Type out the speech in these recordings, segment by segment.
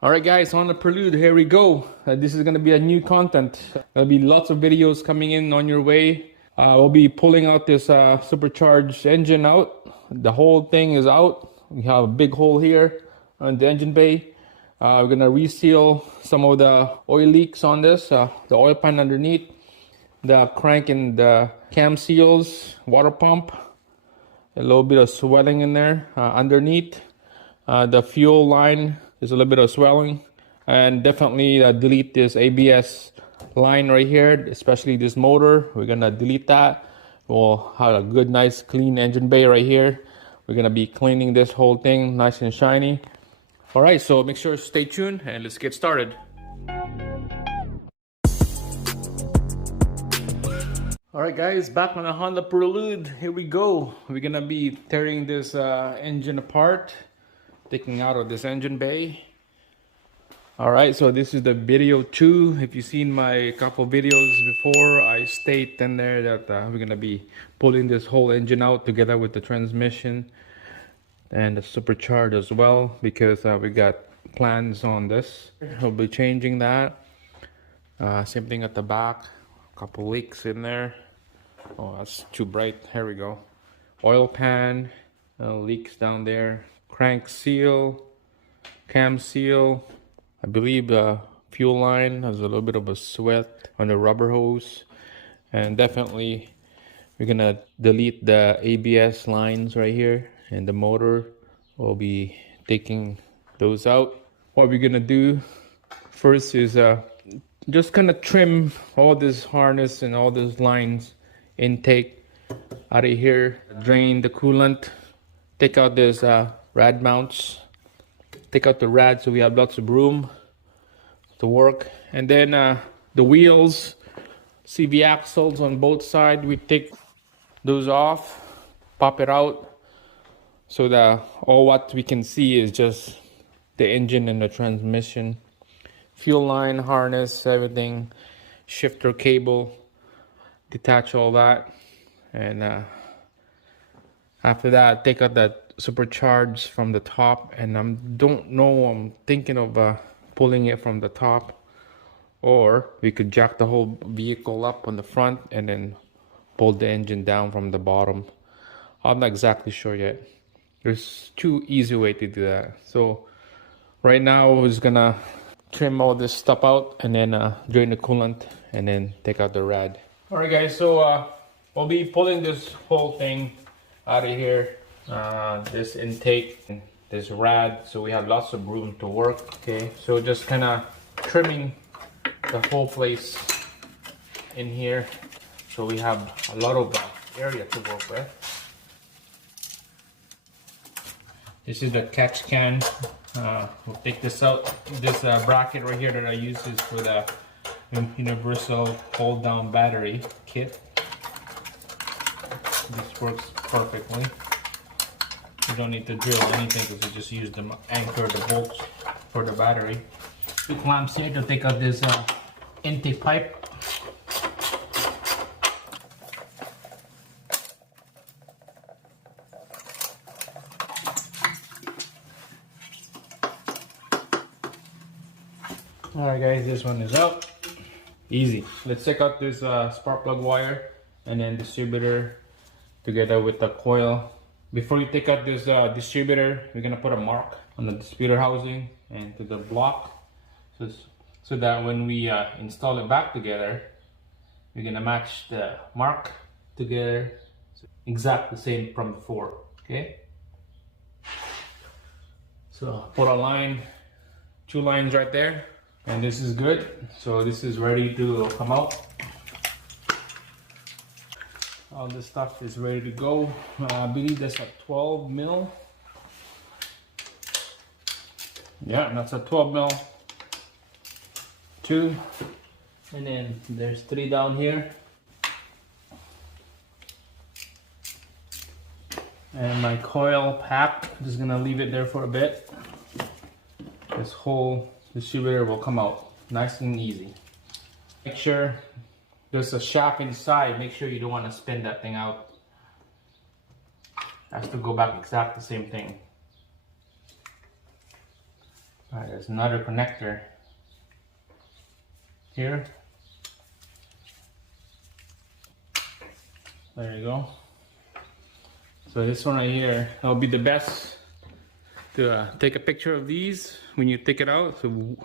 All right, guys, on the Prelude, here we go. This is going to be a new content. There'll be lots of videos coming in on your way. We'll be pulling out this supercharged engine out. The whole thing is out. We have a big hole here on the engine bay. We're going to reseal some of the oil leaks on this, the oil pan underneath, the crank and the cam seals, water pump, a little bit of swelling in there underneath. The fuel line, there's a little bit of swelling, and definitely delete this ABS line right here, especially this motor. We're gonna delete that. We'll have a good, nice, clean engine bay right here. We're gonna be cleaning this whole thing nice and shiny. All right, so make sure to stay tuned and let's get started. All right, guys, back on the Honda Prelude. Here we go. We're gonna be tearing this engine apart, taking out of this engine bay. All right, so this is the video 2. If you've seen my couple videos before, I state in there that we're gonna be pulling this whole engine out together with the transmission and the supercharged as well, because we got plans on this. We'll be changing that. Same thing at the back, a couple leaks in there. Oh, that's too bright. Here we go. Oil pan, leaks down there. Crank seal, cam seal. I believe the fuel line has a little bit of a sweat on the rubber hose. And definitely we're gonna delete the ABS lines right here, and the motor. We'll be taking those out. What we're gonna do first is just kind of trim all this harness and all these lines, intake out of here, drain the coolant, take out this rad mounts, take out the rad so we have lots of room to work. And then the wheels, CV axles on both sides, we take those off, pop it out, so that all what we can see is just the engine and the transmission, fuel line, harness, everything, shifter cable, detach all that. And after that, take out that supercharged from the top. And I'm thinking of pulling it from the top, or we could jack the whole vehicle up on the front and then pull the engine down from the bottom. I'm not exactly sure yet. There's two easy ways to do that. So right now we're just gonna trim all this stuff out and then drain the coolant and then take out the rad. All right, guys, so we'll be pulling this whole thing out of here, this intake, this rad, so we have lots of room to work. Okay, so just kind of trimming the whole place in here, so we have a lot of area to work with. This is the catch can. We'll take this out. This bracket right here that I use is for the universal hold down battery kit. This works perfectly. You don't need to drill anything because you just use the anchor, the bolts for the battery. Two clamps here to take out this intake pipe. Alright, guys, this one is out. Easy. Let's take out this spark plug wire and then distributor together with the coil. Before you take out this distributor, we're gonna put a mark on the distributor housing and to the block, so that when we install it back together, we're gonna match the mark together, exact the same from before. Okay. So put a line, 2 lines right there, and this is good. So this is ready to come out. All this stuff is ready to go. I believe that's a 12 mil. Yeah, that's a 12 mil. 2. And then there's 3 down here. And my coil pack, I'm just gonna leave it there for a bit. This whole distributor will come out nice and easy. Make sure there's a shaft inside. Make sure you don't want to spin that thing out. It has to go back exactly the same thing. All right, there's another connector here. There you go. So this one right here, that'll be the best to take a picture of these when you take it out,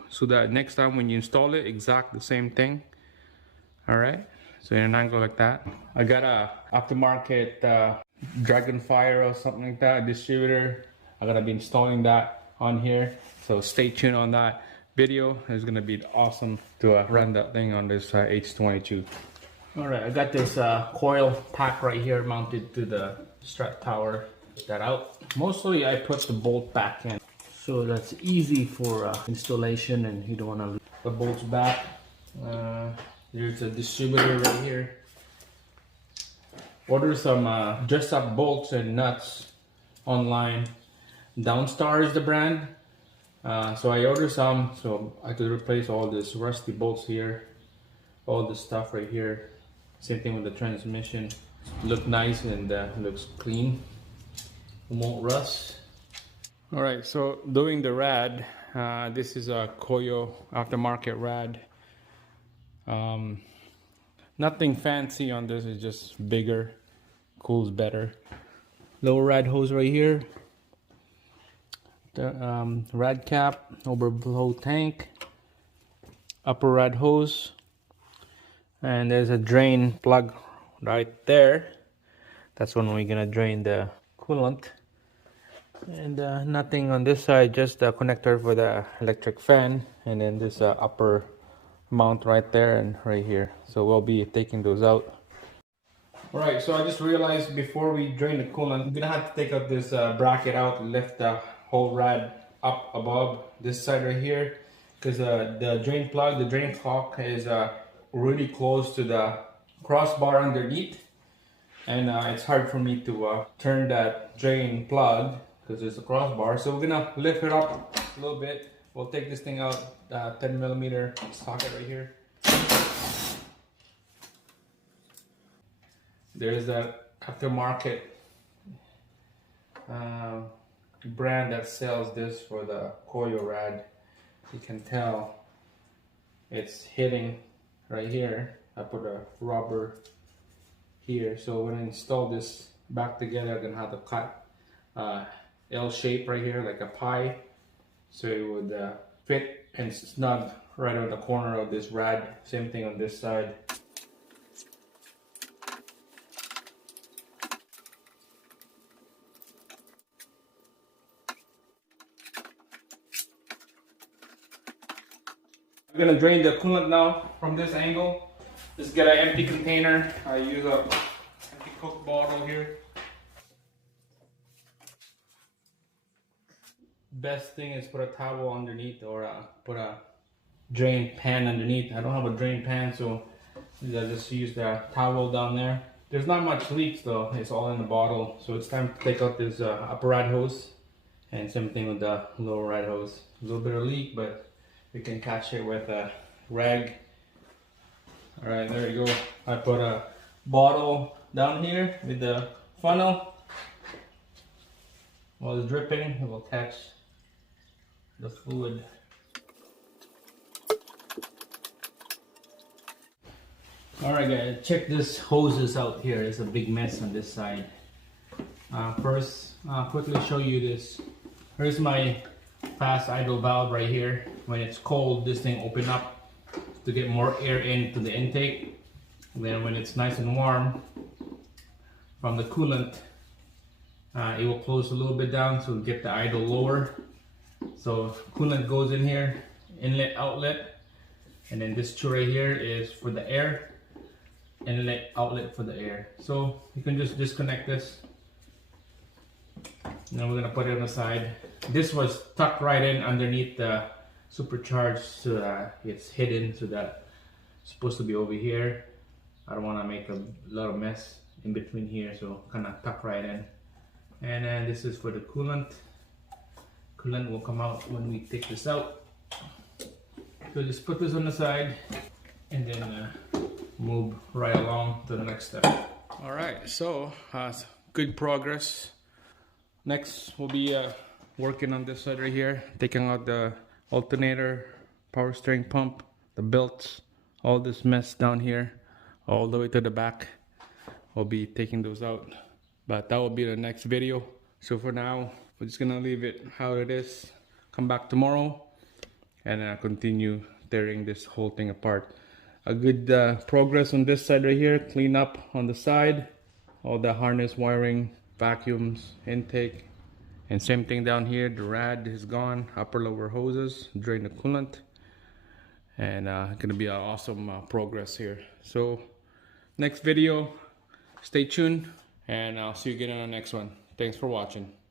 so that next time when you install it, exact the same thing. All right, so in an angle like that. I got a aftermarket Dragonfire or something like that distributor. I'm gonna be installing that on here, so stay tuned on that video. It's gonna be awesome to run that thing on this H22. All right, I got this coil pack right here mounted to the strap tower. Get that out. Mostly I put the bolt back in, so that's easy for installation, and you don't want to leave the bolts back. There's a distributor right here. Order some dress up bolts and nuts online. Downstar is the brand. So I ordered some, so I could replace all this rusty bolts here, all this stuff right here. Same thing with the transmission. Look nice and looks clean. It won't rust. All right, so doing the rad. This is a Koyo aftermarket rad. Nothing fancy on this. It's just bigger, cools better. Lower rad hose right here. The rad cap, overflow tank, upper rad hose. And there's a drain plug right there. That's when we're gonna drain the coolant. And nothing on this side, just the connector for the electric fan. And then this upper mount right there and right here. So we'll be taking those out. Alright, so I just realized before we drain the coolant, I'm gonna have to take out this bracket out and lift the whole rad up above this side right here. Because the drain plug, the drain cock is really close to the crossbar underneath, and it's hard for me to turn that drain plug because there's a crossbar. So we're gonna lift it up a little bit. We'll take this thing out, 10mm socket right here. There's that aftermarket brand that sells this for the Koyo rad. You can tell it's hitting right here. I put a rubber here, so when I install this back together, I'm gonna have to cut L shape right here like a pie, so it would fit and snug right on the corner of this rad. Same thing on this side. I'm gonna drain the coolant now from this angle. Just get an empty container. I use a empty Coke bottle here. Best thing is put a towel underneath, or put a drain pan underneath. I don't have a drain pan, so I just use the towel down there. There's not much leaks though. It's all in the bottle. So it's time to take out this upper rad hose, and same thing with the lower rad hose. A little bit of leak, but we can catch it with a rag. All right, there you go. I put a bottle down here with the funnel. While it's dripping, it will catch the fluid. All right, guys, check this hoses out here. It's a big mess on this side. First, I'll quickly show you this. Here's my fast idle valve right here. When it's cold, this thing opens up to get more air into the intake. And then when it's nice and warm from the coolant, it will close a little bit down, so get the idle lower. So coolant goes in here, inlet, outlet, and then this two right here is for the air, inlet, outlet for the air. So you can just disconnect this. Now we're gonna put it on the side. This was tucked right in underneath the supercharged, so it's hidden, so that it's supposed to be over here. I don't want to make a lot of mess in between here, so kind of tuck right in. And then this is for the coolant. Coolant will come out when we take this out. So just put this on the side and then move right along to the next step. All right, so good progress. Next we'll be working on this side right here, taking out the alternator, power steering pump, the belts, all this mess down here, all the way to the back. I'll be taking those out, but that will be the next video. So for now, we're just gonna leave it how it is. Come back tomorrow and continue tearing this whole thing apart. A good progress on this side right here. Clean up on the side, all the harness wiring, vacuums, intake, and same thing down here. The rad is gone, upper lower hoses, drain the coolant, and gonna be an awesome progress here. So next video, stay tuned, and I'll see you again on the next one. Thanks for watching.